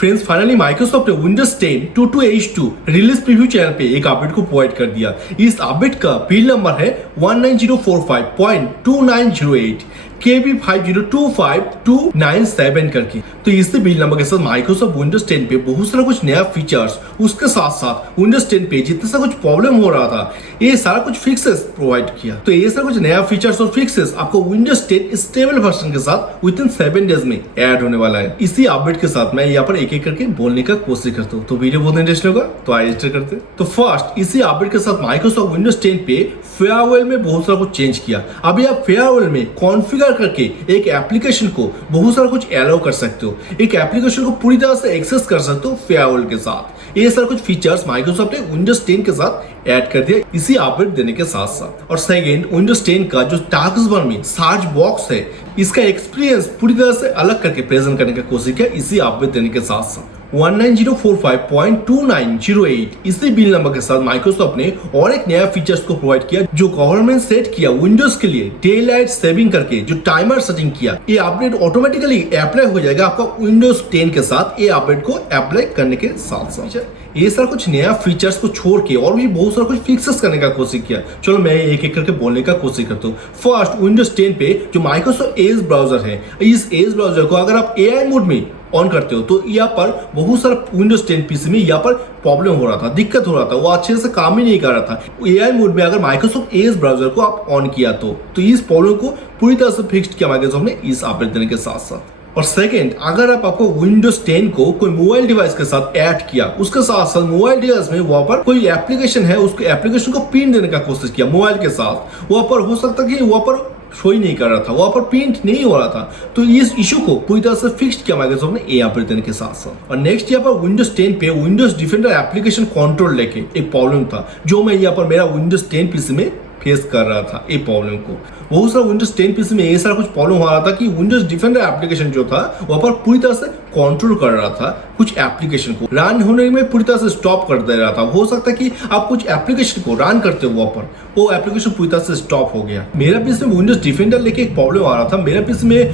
Friends finally Microsoft ने Windows 10 22H2 release preview channel पे एक अपडेट को प्रोवाइड कर दिया। इस अपडेट का बिल्ड नंबर है 19045.2908 KB5025.297 करके। तो इस बिल्ड नंबर के साथ माइक्रोसॉफ्ट विंडोज 10 पे बहुत सारा कुछ नया फीचर्स, उसके साथ साथ विंडोज 10 पे जितना सा कुछ प्रॉब्लम हो रहा था ये सारा कुछ फिक्सेस प्रोवाइड किया। तो ये सारा कुछ नया फीचर्स और फिक्सेस आपको विंडोज 10 स्टेबल वर्जन के साथ विद इन 7 डेज में ऐड होने वाला है। इसी अपडेट के साथ मैं यहाँ पर एक एक करके बोलने का कोशिश करता हूँ। तो वीडियो बहुत इंटरेस्टिंग होगा, तो आइए स्टार्ट करते हैं। तो फर्स्ट इसी अपडेट के साथ माइक्रोसॉफ्ट विंडोज 10 पे फेयरवेल में बहुत सारा कुछ चेंज किया। अभी आप फेयरवेल में कॉन्फ़िगर करके एक एप्लीकेशन को बहुत सारा कुछ अलाउ कर सकते हो, एक एप्लीकेशन को पूरी तरह से एक्सेस कर सकते हो फेयरवेल के साथ। ये सारा कुछ फीचर्स माइक्रोसॉफ्ट ने विंडोज 10 के साथ ऐड कर दिया इसी अपडेट देने के साथ साथ। और सेकेंड, विंडोज 10 का जो टास्क बार में सर्च बॉक्स है इसका एक्सपीरियंस पूरी तरह से अलग करके प्रेजेंट करने का कोशिश किया इसी अपडेट देने के साथ साथ। 19045.2908 इसी बिल नंबर के साथ माइक्रोसॉफ्ट ने और एक नया फीचर्स को प्रोवाइड किया जो गवर्नमेंट सेट किया विंडोज के लिए डे लाइट सेविंग करके जो टाइमर सेटिंग किया। ये अपडेट ऑटोमेटिकली अप्लाई हो जाएगा आपका विंडोज 10 के साथ। ये अपडेट को अप्लाई करने के साथ साथ ये सारा कुछ नया फीचर्स को छोड़ के और भी बहुत सारा कुछ फिक्सेस करने का कोशिश किया। चलो मैं एक एक करके बोलने का कोशिश करता हूँ। फर्स्ट, विंडोज 10 पे जो माइक्रोसॉफ्ट एज ब्राउजर है, इस एज ब्राउजर को अगर आप AI मोड में ऑन करते हो तो यहाँ पर बहुत सारा विंडोज 10 पीसी में यहाँ पर प्रॉब्लम हो रहा था, दिक्कत हो रहा था, वो अच्छे से काम ही नहीं कर रहा था। AI मोड में अगर माइक्रोसॉफ्ट एज ब्राउजर को आप ऑन किया तो इस प्रॉब्लम को पूरी तरह से फिक्स किया माइक्रोसॉफ्ट ने इस अपडेट देने के साथ साथ। और सेकंड, अगर आपको विंडोज 10 को कोई मोबाइल डिवाइस के साथ ऐड किया, उसके साथ साथ मोबाइल डिवाइस में वहां पर कोई एप्लीकेशन है, उसके एप्लीकेशन को पिन देने का कोशिश किया मोबाइल के साथ, वहां पर हो सकता है कि वहां पर शो ही नहीं कर रहा था, वहां पर प्रिंट नहीं हो रहा था। तो इस इशू को पूरी तरह से फिक्स किया माइक्रोसॉफ्ट ने ये अपडेट देने के साथ साथ। और नेक्स्ट यहाँ पर विंडोज 10 पे विंडोज डिफेंडर एप्लीकेशन कंट्रोल लेके एक प्रॉब्लम था जो मैं यहाँ पर मेरा विंडोज 10 पीसी में फेस कर रहा था। ये प्रॉब्लम को बहुत सारा विंडोज 10 पीसी में ये सारा कुछ प्रॉब्लम हो रहा था कि विंडोज डिफेंडर एप्लीकेशन जो था वहां पर पूरी तरह से कंट्रोल कर रहा था, कुछ एप्लीकेशन को रन होने में पूरी तरह से स्टॉप कर दे रहा था। हो सकता है कि आप कुछ एप्लीकेशन को रन करते हो वहां पर वो एप्लीकेशन पूरी तरह से स्टॉप हो गया। मेरा पीसी में विंडोज डिफेंडर लेके एक प्रॉब्लम आ रहा था। मेरा पीसी में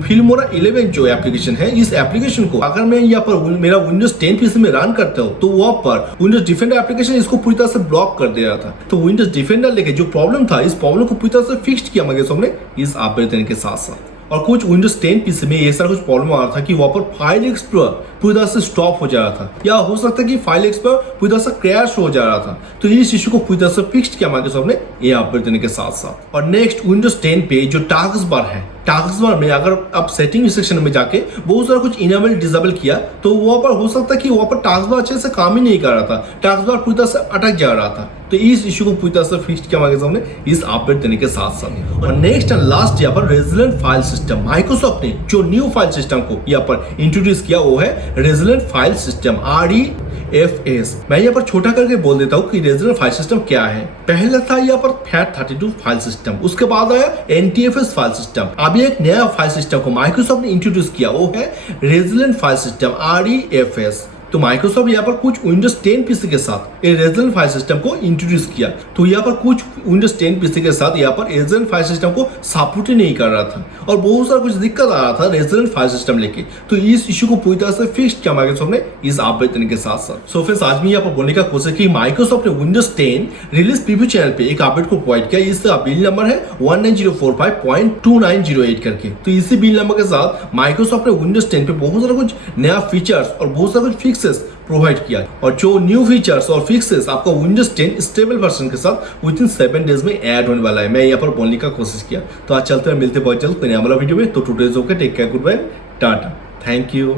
फिल्मोरा 11 जो एप्लीकेशन है, इस एप्लीकेशन को अगर मैं यहाँ पर मेरा विंडोज 10 पीसी में रन करता हूँ तो वहां पर विंडोज डिफेंडर एप्लीकेशन इसको पूरी तरह से ब्लॉक कर दे रहा था। तो विंडोज डिफेंडर लेके जो प्रॉब्लम था इस प्रॉब्लम को पूरी तरह से फिक्स किया माइक्रोसॉफ्ट ने इस अपडेट देने के साथ साथ। और कुछ विंडोज 10 पीसी में ये सारा कुछ प्रॉब्लम आ रहा था कि वहां पर फाइल एक्सप्लोरर पूरी तरह से स्टॉप हो जा रहा था, या हो सकता है कि फाइल एक्सप्लोरर पूरी तरह से क्रैश हो जा रहा था। तो इस इशू को पूरी तरह से फिक्स किया माइक्रोसॉफ्ट ने ये अपडेट देने के साथ साथ। और नेक्स्ट, विंडोज 10 पे जो टास्क बार है, टास्क बार में अगर आप सेटिंग सेक्शन में जाके बहुत सारा कुछ इनेबल डिसेबल किया तो वहां पर हो सकता है कि वहां पर टास्क बार अच्छे से काम ही नहीं कर रहा था, टास्क बार पूरी तरह से अटक जा रहा था। तो इस इशू को पूरी तरह से फिक्स किया माइक्रोसॉफ्ट ने इस अपडेट देने के साथ साथ। और नेक्स्ट एंड लास्ट यहाँ पर रेजिलेंट फाइल सिस्टम, माइक्रोसॉफ्ट ने जो न्यू फाइल सिस्टम को यहाँ पर इंट्रोड्यूस किया वो है रेजिलेंट फाइल सिस्टम REFS। मैं यहाँ पर छोटा करके बोल देता हूँ कि रेजिलेंट फाइल सिस्टम क्या है। पहले था यहाँ पर FAT32 फाइल सिस्टम, उसके बाद आया NTFS फाइल सिस्टम। अभी एक नया फाइल सिस्टम को माइक्रोसॉफ्ट ने इंट्रोड्यूस किया वो है रेजिलेंट फाइल सिस्टम REFS। तो माइक्रोसॉफ्ट यहाँ पर कुछ विंडोज 10 पीसी के साथ ये रेजिलेंट फाइल सिस्टम को इंट्रोड्यूस किया। तो यहाँ पर कुछ विंडोज 10 पीसी के साथ यहाँ पर रेजिलेंट फाइल सिस्टम को सपोर्ट ही नहीं कर रहा था और बहुत सारा कुछ दिक्कत आ रहा था रेजिलेंट फाइल सिस्टम लेके। तो इस इशू को पूरी तरह से फिक्स किया माइक्रोसॉफ्ट ने इस अपडेट देने के साथ साथ। सो फ्रेंड्स, आज मैं यहाँ पर बोलने का कोशिश की माइक्रोसॉफ्ट ने विंडोज 10 रिलीज प्रीव्यू चैनल पे एक अपडेट को प्रोवाइड किया। इसका बिल नंबर है 19045.2908 करके। तो इसी बिल नंबर के साथ माइक्रोसॉफ्ट ने विंडोज 10 पे बहुत सारा कुछ नया फीचर्स और बहुत सारा कुछ फिक्सेस प्रोवाइड किया। और जो न्यू फीचर्स और फिक्सेस आपका विंडोज 10 स्टेबल वर्जन के साथ विद इन 7 डेज में ऐड होने वाला है, मैं यहाँ पर बोलने का कोशिश किया। तो आज चलते हैं, मिलते बहुत जल्द हमारा वीडियो में। तो today's okay, take care, goodbye, tata, thank you.